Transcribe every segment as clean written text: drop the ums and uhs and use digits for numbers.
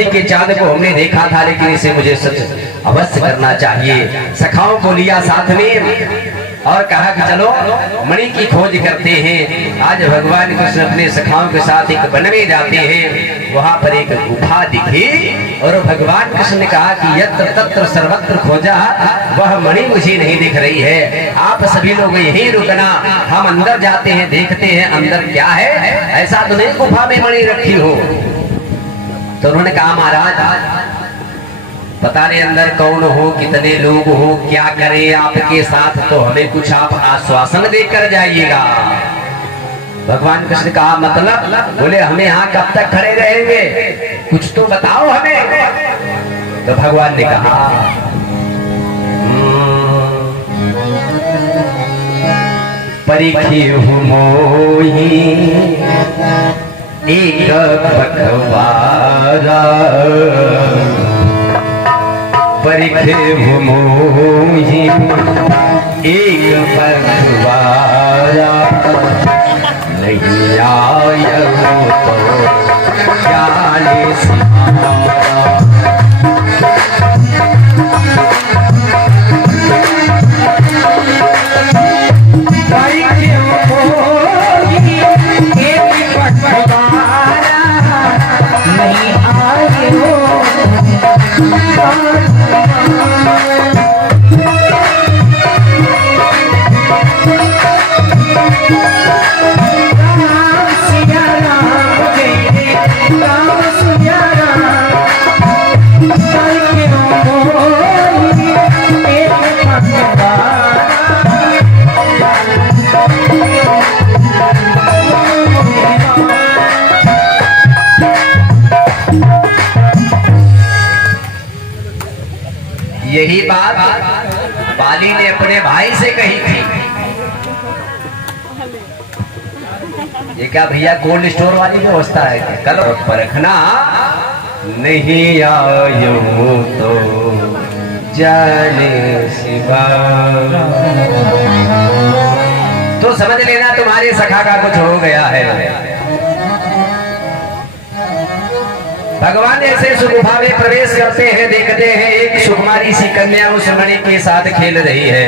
चौथी के चांद को हमने देखा था, लेकिन इसे मुझे सच अवश्य करना चाहिए। सखाओं को लिया साथ में और कहा कि चलो मणि की खोज करते हैं। आज भगवान कृष्ण अपने सखाओं के साथ एक वन में जाते हैं। वहां पर एक गुफा दिखी और भगवान कृष्ण ने कहा कि यत्र तत्र सर्वत्र खोजा, वह मणि मुझे नहीं दिख रही है। आप सभी लोग यहीं रुकना, हम अंदर जाते हैं, देखते हैं अंदर क्या है। ऐसा तो नहीं गुफा में मणि रखी हो। तो उन्होंने कहा महाराज पता नहीं अंदर कौन हो, कितने लोग हो, क्या करें आपके साथ, तो हमें कुछ आप आश्वासन देकर जाइएगा। भगवान कृष्ण कहा मतलब? बोले हमें यहाँ कब तक खड़े रहेंगे, कुछ तो बताओ हमें। तो भगवान ने कहा परीक्षे मोही एक पखवारा, परिखे मोही एक पखवारा, नहीं आया तो चालीस यही बात बाली ने अपने भाई से कही थी। ये क्या भैया कोल्ड स्टोर वाली व्यवस्था है क्या? कल परखना नहीं आयो तो जाने सिवा, तो समझ लेना तुम्हारे सखा का कुछ हो गया है। भगवान ऐसे गुफा में प्रवेश करते हैं, देखते हैं एक सुकुमारी सी कन्या उस मणि के साथ खेल रही है।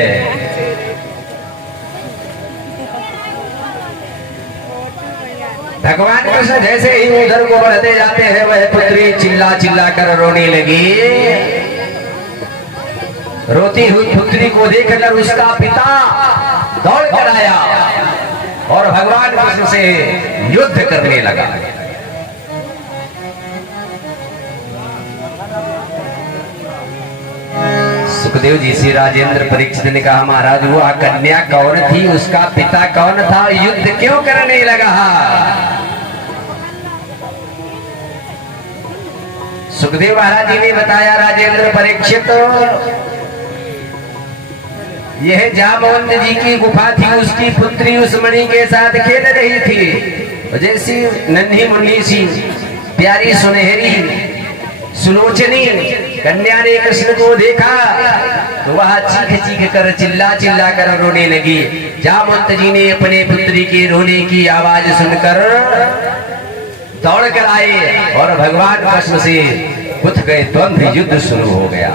भगवान कृष्ण जैसे ही उधर को बढ़ते जाते हैं, वह पुत्री चिल्ला चिल्ला कर रोने लगी। रोती हुई पुत्री को देखकर उसका पिता दौड़ कर आया और भगवान कृष्ण से युद्ध करने लगा। सुखदेव जी से राजेंद्र परीक्षित ने कहा महाराज वो कन्या कौन थी, उसका पिता कौन था, युद्ध क्यों करने लगा? सुखदेव महाराज जी ने बताया राजेंद्र परीक्षित यह जामवंत जी की गुफा थी, उसकी पुत्री उस मणि के साथ खेल रही थी। जैसी नन्ही मुन्नी सी प्यारी सुनहरी सुलोचनी कन्या ने कृष्ण को देखा तो वह चीख चीख कर चिल्ला चिल्ला कर रोने लगी। जामवंत जी ने अपने पुत्री के रोने की आवाज सुनकर दौड़ कर आए और भगवान कृष्ण से कुछ गए, द्वंद्व युद्ध शुरू हो गया।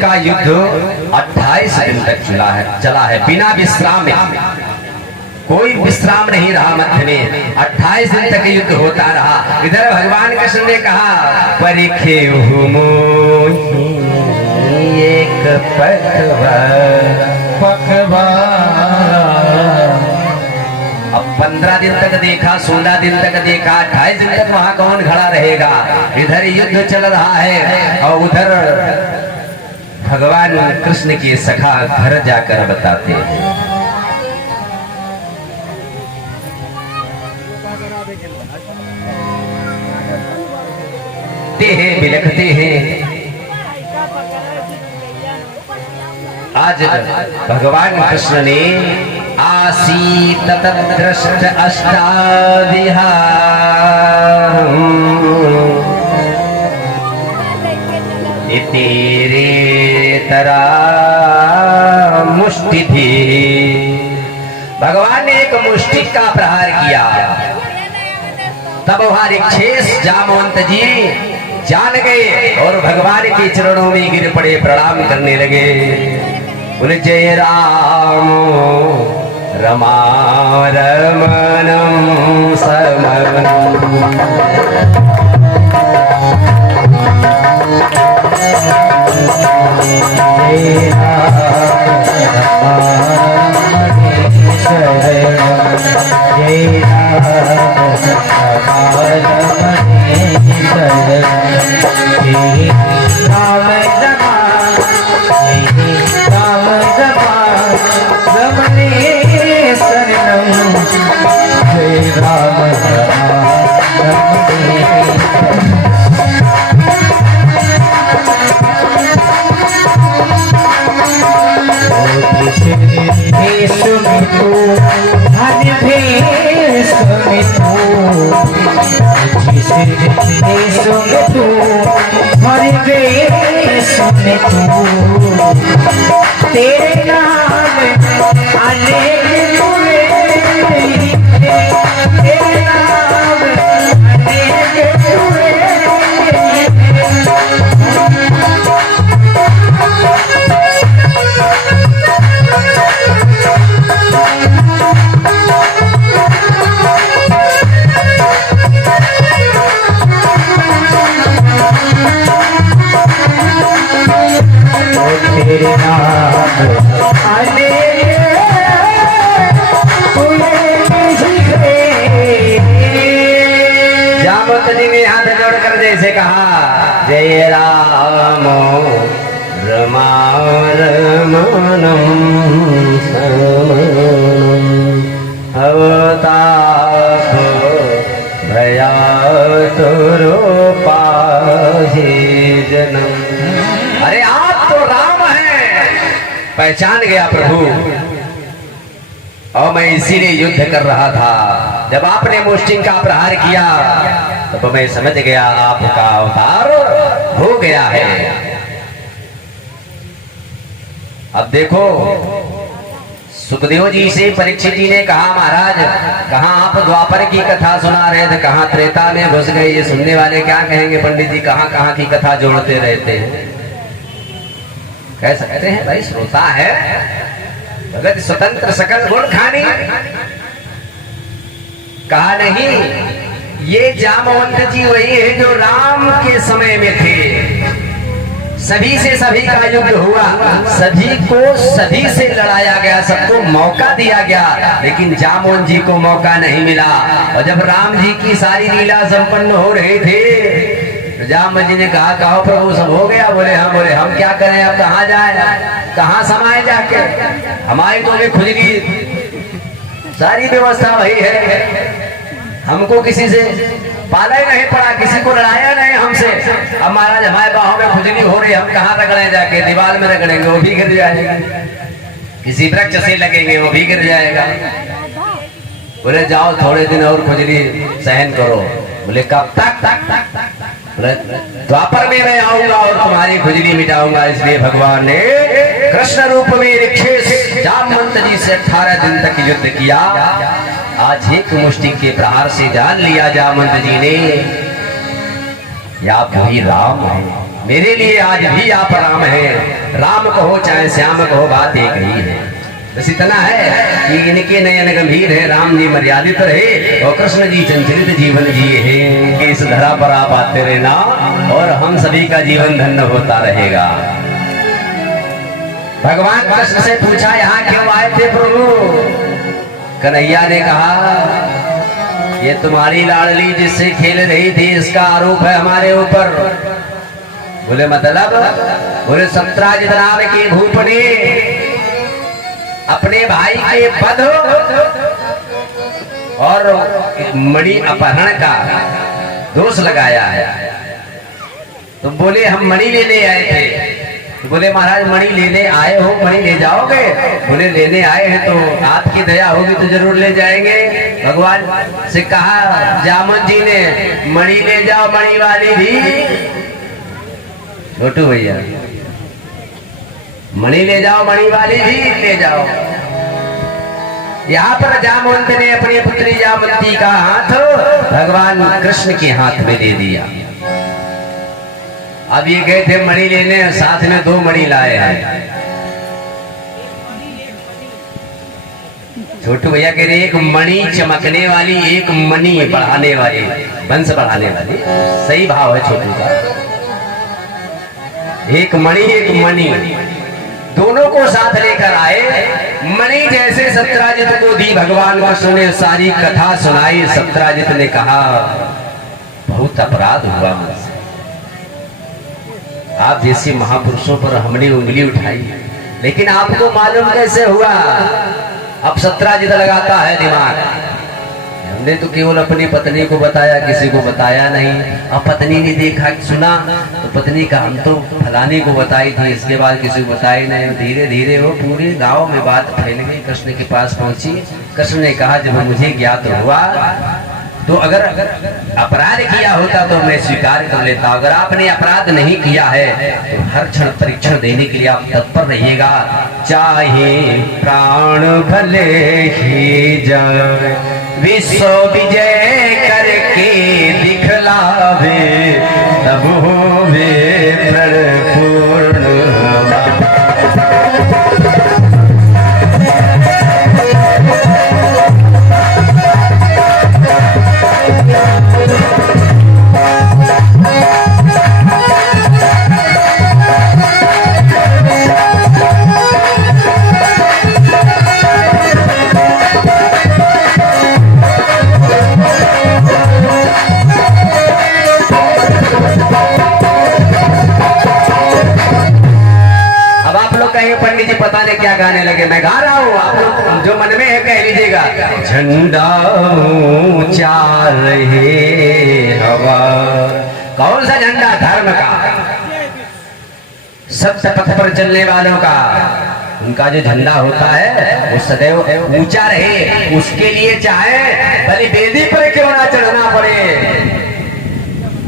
का युद्ध 28 दिन तक चला है बिना विश्राम में, कोई विश्राम नहीं रहा। मध्य में 28 दिन तक युद्ध होता रहा। इधर भगवान कृष्ण ने कहा परीखे एक अब 15 दिन तक देखा, 16 दिन तक देखा, 28 दिन तक वहां कौन खड़ा रहेगा। इधर युद्ध चल रहा है और उधर भगवान कृष्ण के सखा घर जाकर बताते हैं। बिलखते हैं। आज भगवान कृष्ण ने आसीत तद्रष्ट अष्टाविहा तेरे तरा मुष्टि थी भगवान ने एक मुष्टिक का प्रहार किया। तब वहां रिक्षेश जामवंत जी जान गए और भगवान के चरणों में गिर पड़े, प्रणाम करने लगे। बोले जय राम रमा रमणम समनम। तेरे नाम अनेक हुए, तेरे नाम अनेक हुए। तेरे नाम जामवंत जी ने हाथ जोड़कर जैसे कहा जय राम रमा रमणम समनम अवताप भया तुरो पाहि जनम। अरे आप तो राम हैं, पहचान गया प्रभु, और मैं इसीलिए युद्ध कर रहा था। जब आपने मुष्टिक का प्रहार किया तो मैं समझ गया आपका अवतार हो गया है। अब देखो सुखदेव जी से परीक्षित जी ने कहा महाराज कहाँ आप द्वापर की कथा सुना रहे थे, कहाँ त्रेता में घुस गए, ये सुनने वाले क्या कहेंगे पंडित जी, कहाँ कहाँ की कथा जोड़ते रहते हैं। कह सकते हैं भाई श्रोता है, भगत स्वतंत्र सकल गुण खानी। कहा नहीं, ये जामवंत जी वही है जो राम के समय में थे। सभी से सभी का युद्ध हुआ, सभी को सभी से लड़ाया गया, सबको मौका दिया गया, लेकिन जामवंत जी को मौका नहीं मिला। और जब राम जी की सारी लीला संपन्न हो रहे थे तो जामवंत जी ने कहा कहो प्रभु सब हो गया। बोले हाँ। बोले हम क्या करें, अब कहाँ जाए, कहाँ समाये जाके, हमारी तो भी खुजली सारी व्यवस्था वही है, हमको किसी से पाला ही नहीं पड़ा, किसी को लड़ाया नहीं हमसे। अब महाराज हमारे बाहों में खुजली हो रही, हम कहाँ रगड़े जाके, दीवार में रगड़ेंगे वो भी गिर जाएगा, किसी वृक्ष से लगेंगे वो भी गिर जाएगा। बोले जाओ थोड़े दिन और खुजली सहन करो। बोले कब तक? द्वापर में मैं आऊंगा और तुम्हारी खुजली मिटाऊंगा। इसलिए भगवान ने कृष्ण रूप में रिक्षेश जामवंत जी से 18 दिन तक युद्ध किया। आज एक मुष्टिक के प्रहार से जान लिया जामवंत जी ने आप भी राम है, मेरे लिए आज भी आप राम हैं। राम कहो चाहे श्याम कहो बात एक ही है। बस इतना है कि इनके नयन गंभीर है, राम जी मर्यादित रहे और कृष्ण जी चंचलित जीवन जिए हैं। कि इस धरा पर आप आते रहना और हम सभी का जीवन धन्य होता रहेगा। भगवान कृष्ण से पूछा यहाँ क्यों आए थे प्रभु? कन्हैया ने कहा ये तुम्हारी लाडली जिससे खेल रही थी इसका आरोप है हमारे ऊपर। बोले मतलब? बोले सत्राजित नाम के भूप ने अपने भाई के वध और मणि अपहरण का दोष लगाया है। तो बोले हम मणि लेने आए थे। बोले महाराज मणि लेने आए हो, मणि ले जाओगे? बोले लेने आए हैं तो आपकी दया होगी तो जरूर ले जाएंगे। भगवान से कहा जामवंत जी ने मणि ले जाओ, मणि वाली भी छोटू भैया मणि ले जाओ, मणि वाली भी ले जाओ। यहाँ पर जामवंत ने अपनी पुत्री जामवंती का हाथ भगवान कृष्ण के हाथ में दे दिया। अब ये गए थे मणि लेने, साथ में 2 मणि लाए हैं। छोटू भैया कह रहे एक मणि चमकने वाली, एक मणि बढ़ाने वाली, वंश बढ़ाने वाली। सही भाव है छोटू का। एक मणि एक मणि, दोनों को साथ लेकर आए। मणि जैसे सत्राजित को दी, भगवान कृष्ण ने सारी कथा सुनाई। सत्राजित ने कहा बहुत अपराध हुआ मुझसे, आप जैसे महापुरुषों पर हमने उंगली उठाई, लेकिन आपको मालूम कैसे हुआ? अब सत्राजित लगाता है दिमाग, हमने तो केवल अपनी पत्नी को बताया, किसी को बताया नहीं। अब पत्नी ने देखा सुना तो पत्नी का हम तो फलाने को बताई थी, इसके बाद किसी को बताई नहीं। धीरे धीरे वो पूरे गांव में बात फैल गई, कृष्ण के पास पहुंची। कृष्ण ने कहा जब मुझे ज्ञात हुआ तो अगर अपराध किया होता तो मैं स्वीकार कर लेता। अगर आपने अपराध नहीं किया है तो हर क्षण परीक्षण देने के लिए आप तत्पर रहिएगा। चाहे प्राण भले ही जाए, विश्व विजय करके दिखलावे, तब होवे प्रण पूर्ण। पंडित जी पता नहीं क्या गाने लगे, मैं गा रहा हूँ, आप लोग जो मन में है कह लीजिएगा। झंडा ऊंचा रहे हवा, कौन सा झंडा? धर्म का, सत्य पथ पर चलने वालों का। उनका जो झंडा होता है वो सदैव ऊंचा रहे, उसके लिए चाहे भले बेदी पर क्यों ना चढ़ना पड़े।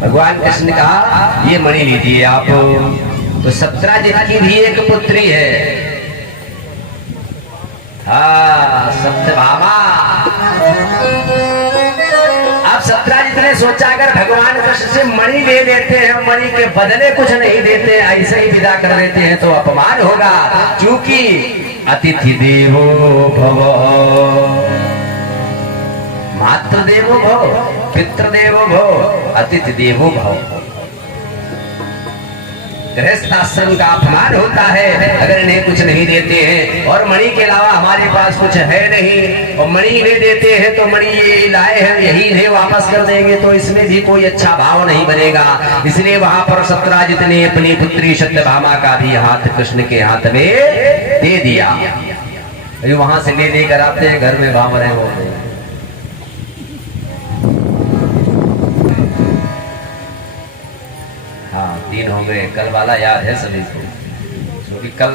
भगवान कृष्ण ने कहा ये मणि लीजिए आप। तो सत्राजित की भी एक पुत्री है, हाँ सत्यभामा। अब सत्राजित ने सोचा अगर भगवान कृष्ण से मणि ले लेते हैं, मणि के बदले कुछ नहीं देते, ऐसे ही विदा कर देते हैं तो अपमान होगा। क्योंकि अतिथि देवो भव, मातृ देवो भव, पितृ देवो भव, अतिथि देवो भव। गृहस्थ आश्रम का अपमान होता है अगर इन्हें कुछ नहीं देते हैं। और मणि के अलावा हमारे पास कुछ है नहीं, और मणि इन्हें देते हैं तो मणि ये लाए हैं यही इन्हें वापस कर देंगे, तो इसमें भी कोई अच्छा भाव नहीं बनेगा। इसलिए वहां पर सत्राजित ने अपनी पुत्री सत्यभामा का भी हाथ कृष्ण के हाथ में दे दिया। वहां से ले लेकर आते हैं, घर में भाव रहे वो हाँ 3 हो गए। कल वाला याद है सभी को, क्योंकि कल